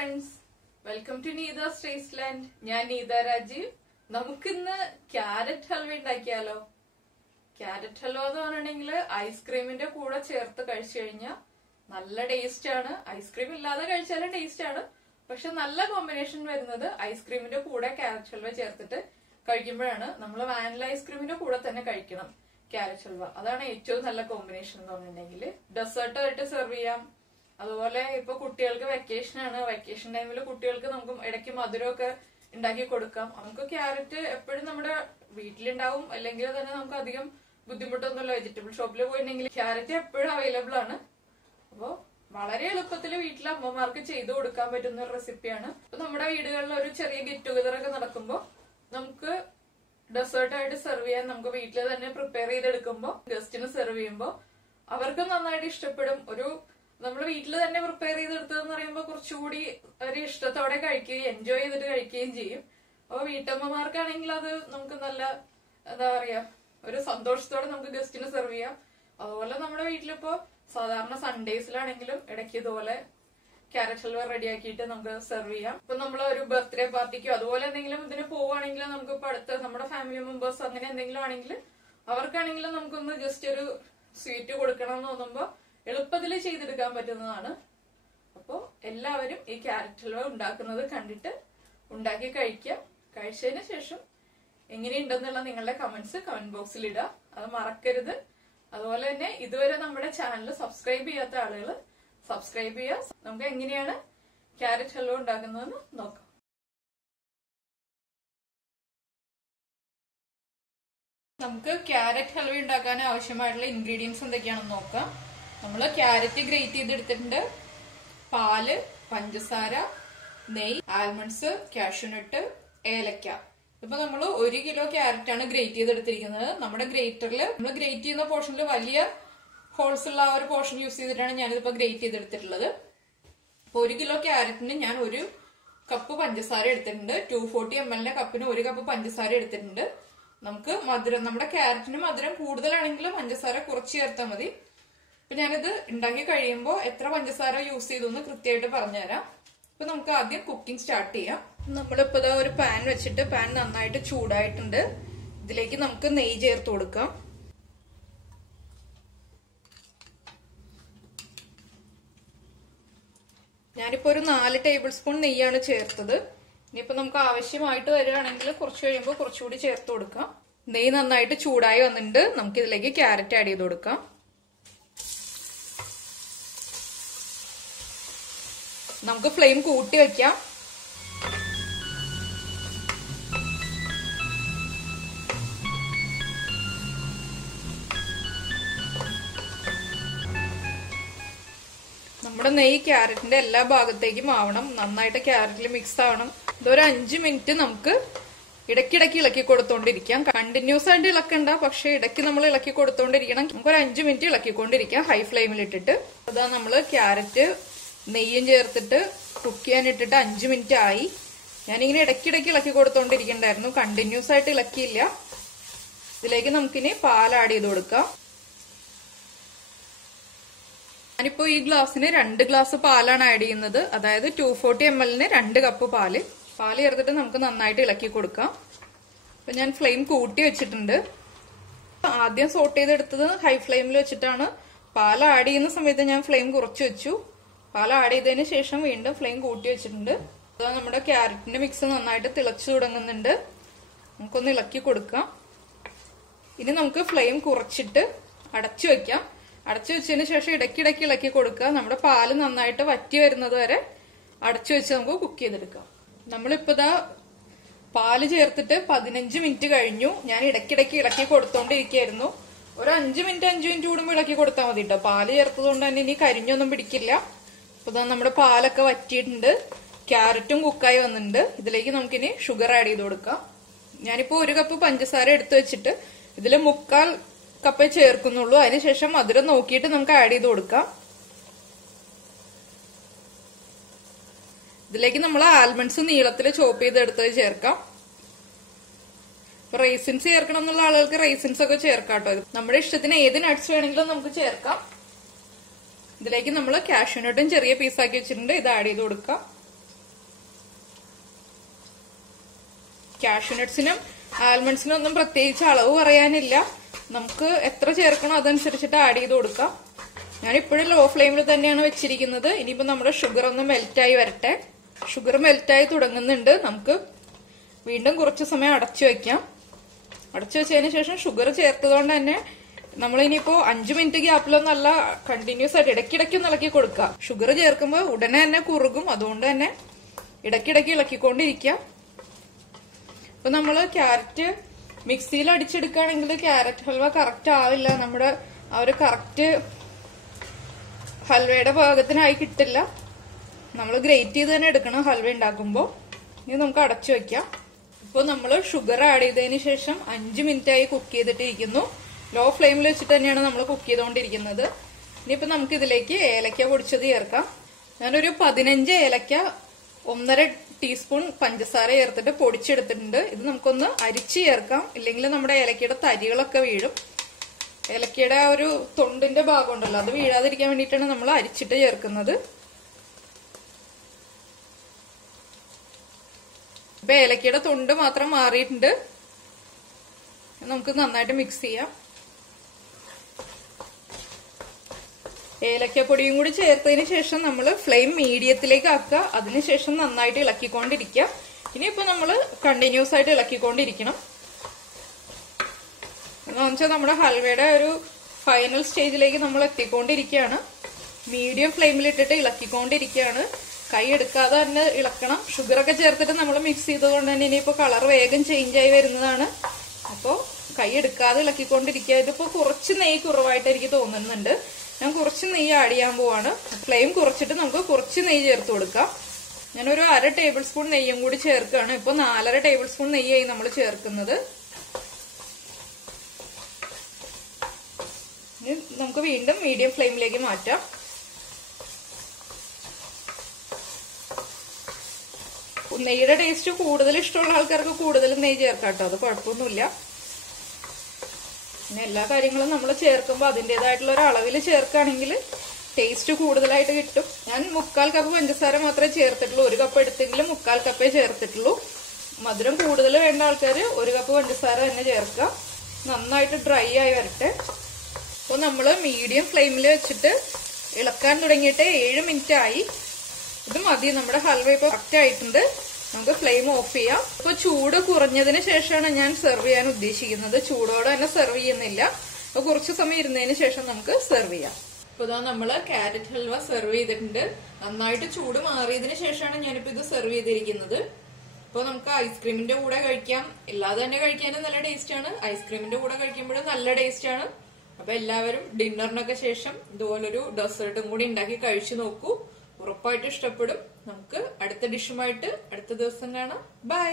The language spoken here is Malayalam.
Friends, welcome to Neetha's taste land. ഞാൻ നീത രാജീവ്. നമുക്കിന്ന് ക്യാരറ്റ് ഹൽവ ഉണ്ടാക്കിയാലോ? ക്യാരറ്റ് ഹൽവ എന്ന് പറഞ്ഞിട്ടുണ്ടെങ്കിൽ ഐസ്ക്രീമിന്റെ കൂടെ ചേർത്ത് കഴിച്ചു കഴിഞ്ഞാൽ നല്ല ടേസ്റ്റ് ആണ്. ഐസ്ക്രീം ഇല്ലാതെ കഴിച്ചാലും ടേസ്റ്റ് ആണ്, പക്ഷെ നല്ല കോമ്പിനേഷൻ വരുന്നത് ഐസ്ക്രീമിന്റെ കൂടെ ക്യാരറ്റ് ഹൽവ ചേർത്തിട്ട് കഴിക്കുമ്പോഴാണ്. നമ്മൾ വാനില ഐസ്ക്രീമിന്റെ കൂടെ തന്നെ കഴിക്കണം ക്യാരറ്റ് ഹൽവ. അതാണ് ഏറ്റവും നല്ല കോമ്പിനേഷൻ എന്ന് പറഞ്ഞിട്ടുണ്ടെങ്കിൽ. ഡെസേർട്ട് ആയിട്ട് സെർവ് ചെയ്യാം. അതുപോലെ ഇപ്പൊ കുട്ടികൾക്ക് വെക്കേഷൻ ആണ്. വെക്കേഷൻ ടൈമിൽ കുട്ടികൾക്ക് നമുക്ക് ഇടയ്ക്ക് മധുരമൊക്കെ ഉണ്ടാക്കി കൊടുക്കാം. നമുക്ക് ക്യാരറ്റ് എപ്പോഴും നമ്മുടെ വീട്ടിലുണ്ടാവും, അല്ലെങ്കിൽ തന്നെ നമുക്ക് അധികം ബുദ്ധിമുട്ടൊന്നുമില്ല. വെജിറ്റബിൾ ഷോപ്പിൽ പോയിട്ടുണ്ടെങ്കിൽ ക്യാരറ്റ് എപ്പോഴും അവൈലബിൾ ആണ്. അപ്പോ വളരെ എളുപ്പത്തിൽ വീട്ടിലെ അമ്മമാർക്ക് ചെയ്തു കൊടുക്കാൻ പറ്റുന്ന ഒരു റെസിപ്പിയാണ്. അപ്പൊ നമ്മുടെ വീടുകളിൽ ഒരു ചെറിയ ഗെറ്റ് ടുഗദർ ഒക്കെ നടക്കുമ്പോൾ നമുക്ക് ഡെസേർട്ട് ആയിട്ട് സെർവ് ചെയ്യാൻ നമുക്ക് വീട്ടിൽ തന്നെ പ്രിപ്പയർ ചെയ്തെടുക്കുമ്പോൾ ഗസ്റ്റിന് സെർവ് ചെയ്യുമ്പോൾ അവർക്കും നന്നായിട്ട് ഇഷ്ടപ്പെടും. നമ്മൾ വീട്ടിൽ തന്നെ പ്രിപ്പയർ ചെയ്തെടുത്തതെന്ന് പറയുമ്പോൾ കുറച്ചുകൂടി ഒരു ഇഷ്ടത്തോടെ കഴിക്കുകയും എൻജോയ് ചെയ്തിട്ട് കഴിക്കുകയും ചെയ്യും. അപ്പൊ വീട്ടമ്മമാർക്കാണെങ്കിൽ അത് നമുക്ക് നല്ല എന്താ പറയാ ഒരു സന്തോഷത്തോടെ നമുക്ക് ഗസ്റ്റിന് സെർവ് ചെയ്യാം. അതുപോലെ നമ്മുടെ വീട്ടിലിപ്പോ സാധാരണ സൺഡേസിലാണെങ്കിലും ഇടയ്ക്ക് ഇതുപോലെ ക്യാരറ്റ് ഹൽവ റെഡിയാക്കിയിട്ട് നമുക്ക് സെർവ് ചെയ്യാം. ഇപ്പൊ നമ്മൾ ഒരു ബർത്ത്ഡേ പാർട്ടിക്കോ അതുപോലെ എന്തെങ്കിലും ഇതിന് പോവുകയാണെങ്കിൽ നമുക്ക് ഇപ്പൊ അടുത്ത നമ്മുടെ ഫാമിലി മെമ്പേഴ്സ് അങ്ങനെ എന്തെങ്കിലും ആണെങ്കിൽ അവർക്കാണെങ്കിലും നമുക്കൊന്ന് ജസ്റ്റ് ഒരു സ്വീറ്റ് കൊടുക്കണം എന്ന് തോന്നുമ്പോ എളുപ്പത്തിൽ ചെയ്തെടുക്കാൻ പറ്റുന്നതാണ്. അപ്പോ എല്ലാവരും ഈ ക്യാരറ്റ് ഹൽവ ഉണ്ടാക്കുന്നത് കണ്ടിട്ട് ഉണ്ടാക്കി കഴിക്കുക. കഴിച്ചതിന് ശേഷം എങ്ങനെയുണ്ടെന്നുള്ള നിങ്ങളുടെ കമന്റ് ബോക്സിൽ ഇടുക. അത് മറക്കരുത്. അതുപോലെ തന്നെ ഇതുവരെ നമ്മുടെ ചാനൽ സബ്സ്ക്രൈബ് ചെയ്യാത്ത ആളുകൾ സബ്സ്ക്രൈബ് ചെയ്യുക. നമുക്ക് എങ്ങനെയാണ് ക്യാരറ്റ് ഹൽവ ഉണ്ടാക്കുന്നതെന്ന് നോക്കാം. നമുക്ക് ക്യാരറ്റ് ഹൽവ ഉണ്ടാക്കാൻ ആവശ്യമായിട്ടുള്ള ഇൻഗ്രീഡിയൻസ് എന്തൊക്കെയാണെന്ന് നോക്കാം. നമ്മൾ ക്യാരറ്റ് ഗ്രേറ്റ് ചെയ്തെടുത്തിട്ടുണ്ട്, പാല്, പഞ്ചസാര, നെയ്യ്, ആൽമണ്ട്സ്, കാഷ്യൂനട്ട്, ഏലക്ക. ഇപ്പൊ നമ്മൾ 1 കിലോ ക്യാരറ്റ് ആണ് ഗ്രേറ്റ് ചെയ്തെടുത്തിരിക്കുന്നത്. നമ്മുടെ ഗ്രേറ്ററിൽ നമ്മൾ ഗ്രേറ്റ് ചെയ്യുന്ന പോർഷനിൽ വലിയ ഹോൾസ് ഉള്ള ആ ഒരു പോർഷൻ യൂസ് ചെയ്തിട്ടാണ് ഞാനിതിപ്പോ ഗ്രേറ്റ് ചെയ്തെടുത്തിട്ടുള്ളത്. അപ്പൊ 1 കിലോ ക്യാരറ്റിന് ഞാൻ 1 കപ്പ് പഞ്ചസാര എടുത്തിട്ടുണ്ട്. 240 ml കപ്പിന് 1 കപ്പ് പഞ്ചസാര എടുത്തിട്ടുണ്ട്. നമുക്ക് മധുരം, നമ്മുടെ ക്യാരറ്റിന് മധുരം കൂടുതലാണെങ്കിൽ പഞ്ചസാര കുറച്ച് ചേർത്താൽ മതി. അപ്പൊ ഞാനിത് ഉണ്ടാക്കി കഴിയുമ്പോൾ എത്ര പഞ്ചസാര യൂസ് ചെയ്തു എന്ന് കൃത്യമായിട്ട് പറഞ്ഞുതരാം. അപ്പൊ നമുക്ക് ആദ്യം കുക്കിംഗ് സ്റ്റാർട്ട് ചെയ്യാം. നമ്മളിപ്പോ ഒരു പാൻ വെച്ചിട്ട് പാൻ നന്നായിട്ട് ചൂടായിട്ടുണ്ട്. ഇതിലേക്ക് നമുക്ക് നെയ്യ് ചേർത്ത് കൊടുക്കാം. ഞാനിപ്പോ ഒരു 4 ടേബിൾ സ്പൂൺ നെയ്യാണ് ചേർത്തത്. ഇനിയിപ്പോ നമുക്ക് ആവശ്യമായിട്ട് വരികയാണെങ്കിൽ കുറച്ച് കഴിയുമ്പോൾ കുറച്ചുകൂടി ചേർത്ത് കൊടുക്കാം. നെയ്യ് നന്നായിട്ട് ചൂടായി വന്നിട്ടുണ്ട്. നമുക്ക് ഇതിലേക്ക് ക്യാരറ്റ് ആഡ് ചെയ്ത് കൊടുക്കാം. നമുക്ക് ഫ്ലെയിം കൂട്ടി വെക്കാം. നമ്മുടെ നെയ്യ് ക്യാരറ്റിന്റെ എല്ലാ ഭാഗത്തേക്കും ആവണം. നന്നായിട്ട് ക്യാരറ്റിൽ മിക്സ് ആവണം. ഇതൊരു 5 മിനിറ്റ് നമുക്ക് ഇടയ്ക്കിടയ്ക്ക് ഇളക്കി കൊടുത്തോണ്ടിരിക്കാം. കണ്ടിന്യൂസ് ആയിട്ട് ഇളക്കണ്ട, പക്ഷെ ഇടയ്ക്ക് നമ്മൾ ഇളക്കി കൊടുത്തോണ്ടിരിക്കണം. നമുക്കൊരു 5 മിനിറ്റ് ഇളക്കിക്കൊണ്ടിരിക്കാം ഹൈ ഫ്ലെയിമിൽ ഇട്ടിട്ട്. അതാ നമ്മള് ക്യാരറ്റ് നെയ്യും ചേർത്തിട്ട് കുക്ക് ചെയ്യാനിട്ടിട്ട് 5 മിനിറ്റ് ആയി. ഞാനിങ്ങനെ ഇടയ്ക്കിടയ്ക്ക് ഇളക്കി കൊടുത്തോണ്ടിരിക്കണ്ടായിരുന്നു, കണ്ടിന്യൂസ് ആയിട്ട് ഇളക്കിയില്ല. ഇതിലേക്ക് നമുക്കിനി പാൽ ആഡ് ചെയ്ത് കൊടുക്കാം. ഞാനിപ്പോ ഈ ഗ്ലാസ്സിന് 2 ഗ്ലാസ് പാലാണ് ആഡ് ചെയ്യുന്നത്. അതായത് 240 ml 2 കപ്പ് പാല് ചേർത്തിട്ട് നമുക്ക് നന്നായിട്ട് ഇളക്കി കൊടുക്കാം. അപ്പൊ ഞാൻ ഫ്ലെയിം കൂട്ടി വെച്ചിട്ടുണ്ട്. ആദ്യം സോട്ട് ചെയ്തെടുത്തത് ഹൈ ഫ്ലെയിമിൽ വെച്ചിട്ടാണ്. പാൽ ആഡ് ചെയ്യുന്ന സമയത്ത് ഞാൻ ഫ്ലെയിം കുറച്ച് വെച്ചു. പാൽ ആഡ് ചെയ്തതിന് ശേഷം വീണ്ടും ഫ്ലെയിം കൂട്ടി വെച്ചിട്ടുണ്ട്. അതാ നമ്മുടെ ക്യാരറ്റിന്റെ മിക്സ് നന്നായിട്ട് തിളച്ചു തുടങ്ങുന്നുണ്ട്. നമുക്കൊന്ന് ഇളക്കി കൊടുക്കാം. ഇനി നമുക്ക് ഫ്ലെയിം കുറച്ചിട്ട് അടച്ചു വെക്കാം. അടച്ചു വെച്ചതിന് ശേഷം ഇടയ്ക്കിടയ്ക്ക് ഇളക്കി കൊടുക്കുക. നമ്മുടെ പാല് നന്നായിട്ട് വറ്റി വരുന്നത് വരെ അടച്ചു വെച്ച് നമുക്ക് കുക്ക് ചെയ്തെടുക്കാം. നമ്മളിപ്പോ പാല് ചേർത്തിട്ട് 15 മിനിറ്റ് കഴിഞ്ഞു. ഞാൻ ഇടയ്ക്കിടയ്ക്ക് ഇളക്കി കൊടുത്തോണ്ടിരിക്കുകയായിരുന്നു. ഒരു 5 മിനിറ്റ് കൂടുമ്പോൾ ഇളക്കി കൊടുത്താൽ മതി കേട്ടോ. പാല് ചേർത്തത് കൊണ്ട് തന്നെ ഇനി കരിഞ്ഞൊന്നും പിടിക്കില്ല. അപ്പൊ നമ്മുടെ പാലൊക്കെ വറ്റിയിട്ടുണ്ട്, ക്യാരറ്റും കുക്കായി വന്നിട്ടുണ്ട്. ഇതിലേക്ക് നമുക്കിനി ഷുഗർ ആഡ് ചെയ്ത് കൊടുക്കാം. ഞാനിപ്പോ 1 കപ്പ് പഞ്ചസാര എടുത്തു വെച്ചിട്ട് ഇതിൽ 1/4 കപ്പേ ചേർക്കുന്നുള്ളൂ. അതിനുശേഷം മധുരം നോക്കിയിട്ട് നമുക്ക് ആഡ് ചെയ്ത് കൊടുക്കാം. ഇതിലേക്ക് നമ്മൾ ആൽമണ്ട്സ് നീളത്തിൽ ചോപ്പ് ചെയ്തെടുത്തത് ചേർക്കാം. റൈസിൻസ് ചേർക്കണം എന്നുള്ള ആളുകൾക്ക് റൈസിൻസ് ഒക്കെ ചേർക്കാം കേട്ടോ. നമ്മുടെ ഇഷ്ടത്തിന് ഏത് നട്ട്സ് വേണമെങ്കിലും നമുക്ക് ചേർക്കാം. ഇതിലേക്ക് നമ്മൾ കാഷ്യൂനട്ടും ചെറിയ പീസാക്കി വെച്ചിട്ടുണ്ട്, ഇത് ആഡ് ചെയ്ത് കൊടുക്കാം. കാഷ്യൂനട്സിനും ആൽമണ്ട്സിനും ഒന്നും പ്രത്യേകിച്ച് അളവ് പറയാനില്ല. നമുക്ക് എത്ര ചേർക്കണോ അതനുസരിച്ചിട്ട് ആഡ് ചെയ്ത് കൊടുക്കാം. ഞാൻ ഇപ്പോഴും ലോ ഫ്ലെയിമിൽ തന്നെയാണ് വെച്ചിരിക്കുന്നത്. ഇനിയിപ്പോ നമ്മുടെ ഷുഗർ ഒന്ന് മെൽറ്റായി വരട്ടെ. ഷുഗർ മെൽറ്റായി തുടങ്ങുന്നുണ്ട്. നമുക്ക് വീണ്ടും കുറച്ച് സമയം അടച്ചു വെക്കാം. അടച്ചു വെച്ചതിന് ശേഷം ഷുഗർ ചേർത്തതുകൊണ്ട് തന്നെ നമ്മൾ ഇനിയിപ്പോ 5 മിനിറ്റ് ഗ്യാപ്പിലൊന്നല്ല, കണ്ടിന്യൂസ് ആയിട്ട് ഇടയ്ക്കിടയ്ക്ക് ഒന്ന് ഇളക്കി കൊടുക്കുക. ഷുഗർ ചേർക്കുമ്പോൾ ഉടനെ തന്നെ കുറുകും. അതുകൊണ്ട് തന്നെ ഇടയ്ക്കിടയ്ക്ക് ഇളക്കിക്കൊണ്ടിരിക്കുക. ഇപ്പൊ നമ്മള് ക്യാരറ്റ് മിക്സിയിൽ അടിച്ചെടുക്കുകയാണെങ്കിൽ ക്യാരറ്റ് ഹൽവ കറക്റ്റ് ആവില്ല. നമ്മുടെ ആ ഒരു കറക്റ്റ് ഹൽവയുടെ പാകത്തിനായി കിട്ടില്ല. നമ്മൾ ഗ്രേറ്റ് ചെയ്ത് തന്നെ എടുക്കണം ഹൽവ ഉണ്ടാക്കുമ്പോൾ. ഇനി നമുക്ക് അടച്ചു വെക്കാം. ഇപ്പൊ നമ്മൾ ഷുഗർ ആഡ് ചെയ്തതിന് ശേഷം 5 മിനിറ്റ് ആയി കുക്ക് ചെയ്തിട്ടിരിക്കുന്നു. ലോ ഫ്ലെയിമിൽ വെച്ചിട്ട് തന്നെയാണ് നമ്മൾ കുക്ക് ചെയ്തുകൊണ്ടിരിക്കുന്നത്. ഇനിയിപ്പോ നമുക്ക് ഇതിലേക്ക് ഏലക്ക പൊടിച്ചത് ചേർക്കാം. ഞാനൊരു 15 ഏലക്ക 1.5 ടീസ്പൂൺ പഞ്ചസാര ചേർത്തിട്ട് പൊടിച്ചെടുത്തിട്ടുണ്ട്. ഇത് നമുക്കൊന്ന് അരിച്ച് ചേർക്കാം, ഇല്ലെങ്കിൽ നമ്മുടെ ഏലക്കയുടെ തരികളൊക്കെ വീഴും. ഏലക്കയുടെ ആ ഒരു തൊണ്ടിന്റെ ഭാഗം ഉണ്ടല്ലോ, അത് വീഴാതിരിക്കാൻ വേണ്ടിയിട്ടാണ് നമ്മൾ അരിച്ചിട്ട് ചേർക്കുന്നത്. ഇപ്പൊ ഏലക്കയുടെ തൊണ്ട് മാത്രം മാറിയിട്ടുണ്ട്. നമുക്ക് നന്നായിട്ട് മിക്സ് ചെയ്യാം. ഏലക്കപ്പൊടിയും കൂടി ചേർത്തതിന് ശേഷം നമ്മൾ ഫ്ലെയിം മീഡിയത്തിലേക്ക് ആക്കുക. അതിനുശേഷം നന്നായിട്ട് ഇളക്കിക്കൊണ്ടിരിക്കുക. ഇനിയിപ്പോ നമ്മൾ കണ്ടിന്യൂസ് ആയിട്ട് ഇളക്കിക്കൊണ്ടിരിക്കണം. എന്ന് വെച്ചാൽ നമ്മുടെ ഹൽവയുടെ ഒരു ഫൈനൽ സ്റ്റേജിലേക്ക് നമ്മൾ എത്തിക്കൊണ്ടിരിക്കുകയാണ്. മീഡിയം ഫ്ലെയിമിൽ ഇട്ടിട്ട് ഇളക്കിക്കൊണ്ടിരിക്കുകയാണ്. കൈ എടുക്കാതെ തന്നെ ഇളക്കണം. ഷുഗറൊക്കെ ചേർത്തിട്ട് നമ്മൾ മിക്സ് ചെയ്തുകൊണ്ട് തന്നെ ഇനിയിപ്പോ കളർ വേഗം ചേഞ്ച് ആയി വരുന്നതാണ്. അപ്പോ കൈ എടുക്കാതെ ഇളക്കിക്കൊണ്ടിരിക്കുക. ഇതിപ്പോ കുറച്ച് നെയ്യ് കുറവായിട്ട് എനിക്ക് തോന്നുന്നുണ്ട്. ഞാൻ കുറച്ച് നെയ്യ് ആഡ് ചെയ്യാൻ പോവാണ്. ഫ്ലെയിം കുറച്ചിട്ട് നമുക്ക് കുറച്ച് നെയ്യ് ചേർത്ത് കൊടുക്കാം. ഞാനൊരു 1/2 ടേബിൾ സ്പൂൺ നെയ്യും കൂടി ചേർക്കുകയാണ്. ഇപ്പൊ 4.5 ടേബിൾ സ്പൂൺ നെയ്യായി നമ്മൾ ചേർക്കുന്നത്. ഇനി നമുക്ക് വീണ്ടും മീഡിയം ഫ്ലെയിമിലേക്ക് മാറ്റാം. നെയ്യുടെ ടേസ്റ്റ് കൂടുതൽ ഇഷ്ടമുള്ള ആൾക്കാർക്ക് കൂടുതൽ നെയ്യ് ചേർക്കാം കേട്ടോ, അത് കുഴപ്പമൊന്നുമില്ല. പിന്നെ എല്ലാ കാര്യങ്ങളും നമ്മൾ ചേർക്കുമ്പോൾ അതിൻ്റെതായിട്ടുള്ള ഒരു അളവിൽ ചേർക്കുകയാണെങ്കിൽ ടേസ്റ്റ് കൂടുതലായിട്ട് കിട്ടും. ഞാൻ 3/4 കപ്പ് പഞ്ചസാര മാത്രമേ ചേർത്തിട്ടുള്ളൂ. 1 കപ്പ് എടുത്തെങ്കിലും 3/4 കപ്പേ ചേർത്തിട്ടുള്ളൂ. മധുരം കൂടുതൽ വേണ്ട ആൾക്കാർ 1 കപ്പ് പഞ്ചസാര തന്നെ ചേർക്കുക. നന്നായിട്ട് ഡ്രൈ ആയി വരട്ടെ. അപ്പോൾ നമ്മൾ മീഡിയം ഫ്ലെയിമിൽ വെച്ചിട്ട് ഇളക്കാൻ തുടങ്ങിയിട്ട് 7 മിനിറ്റ് ആയി. ഇത് മതി, നമ്മുടെ ഹൽവ ഇപ്പോൾ കറക്റ്റ് ആയിട്ടുണ്ട്. നമുക്ക് ഫ്ലെയിം ഓഫ് ചെയ്യാം. ഇപ്പൊ ചൂട് കുറഞ്ഞതിന് ശേഷമാണ് ഞാൻ സെർവ് ചെയ്യാൻ ഉദ്ദേശിക്കുന്നത്. ചൂടോടെ തന്നെ സെർവ് ചെയ്യുന്നില്ല. അപ്പൊ കുറച്ച് സമയം ഇരുന്നതിന് ശേഷം നമുക്ക് സെർവ് ചെയ്യാം. ഇപ്പൊ ഇതാ നമ്മള് ക്യാരറ്റ് ഹൽവ സെർവ് ചെയ്തിട്ടുണ്ട്. നന്നായിട്ട് ചൂട് മാറിയതിന് ശേഷമാണ് ഞാനിപ്പോ ഇത് സെർവ് ചെയ്തിരിക്കുന്നത്. ഇപ്പൊ നമുക്ക് ഐസ്ക്രീമിന്റെ കൂടെ കഴിക്കാം, ഇല്ലാതെ തന്നെ കഴിക്കാനും നല്ല ടേസ്റ്റ് ആണ്. ഐസ്ക്രീമിന്റെ കൂടെ കഴിക്കുമ്പോഴും നല്ല ടേസ്റ്റ് ആണ്. അപ്പൊ എല്ലാവരും ഡിന്നറിനൊക്കെ ശേഷം ഇതുപോലൊരു ഡെസേർട്ടും കൂടി ഉണ്ടാക്കി കഴിച്ചു നോക്കൂ. ഉറപ്പായിട്ട് ഇഷ്ടപ്പെടും. നമുക്ക് അടുത്ത ഡിഷുമായിട്ട് അടുത്ത ദിവസം കാണാം. ബൈ.